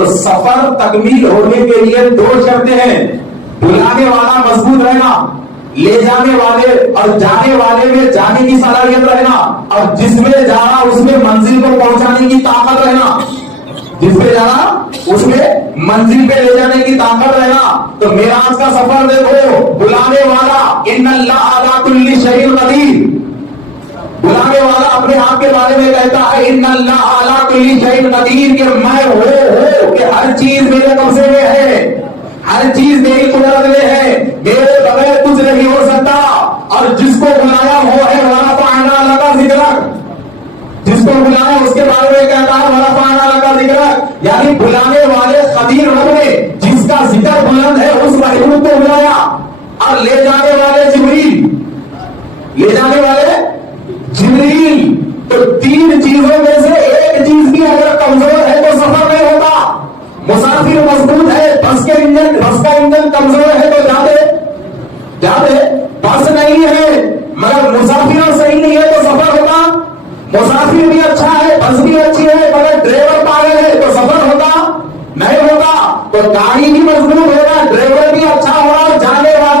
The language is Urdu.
تو سفر تکمیل ہونے کے لیے دو شرطیں ہیں، بلانے والا مضبوط رہنا، لے جانے والے اور جانے والے میں جانے کی صلاحیت رہنا، اور جس میں جا رہا اس میں منزل کو پہنچانے کی طاقت رہنا، جس پہ جانا اس میں منزل پہ لے جانے کی طاقت رہنا۔ تو معراج کا سفر دیکھو، بلانے والا ان اللہ علی کل شیء قدیر، بلانے والا اپنے آپ کے بارے میں کہتا ہے ان اللہ علی کل شیء قدیر، کہ میں ہوں کہ ہر چیز میرے قبضے میں ہے، ہر چیز میری قدرت میں ہے، میرے بغیر کچھ نہیں ہو سکتا۔ اور جس کو بلایا وہ ہے ورفعنا لک ذکرک، جس کو بلایا اس کے بارے میں کہتا ہے ورفعنا لک ذکرک، یعنی بلانے والے قدیر رب نے جس کا ذکر بلند ہے اس محبوب کو بلایا۔ اور لے جانے والے جبریل، لے جانے والے جبریل، تو تین چیزوں میں سے ایک چیز بھی اگر کمزور ہے تو سفر نہیں ہوتا۔ مسافر مضبوط ہے، بس کا انجن کمزور ہے تو جاتے، بس نہیں ہے مگر مسافر صحیح نہیں ہے تو سفر ہوتا۔ مسافر بھی اچھا ہے، بس بھی اچھی ہے مگر ڈرائیور پاگل ہے تو سفر ہوتا نہیں ہوتا۔ تو گاڑی بھی مضبوط ہوگا، ڈرائیور بھی اچھا ہوگا، جانے والا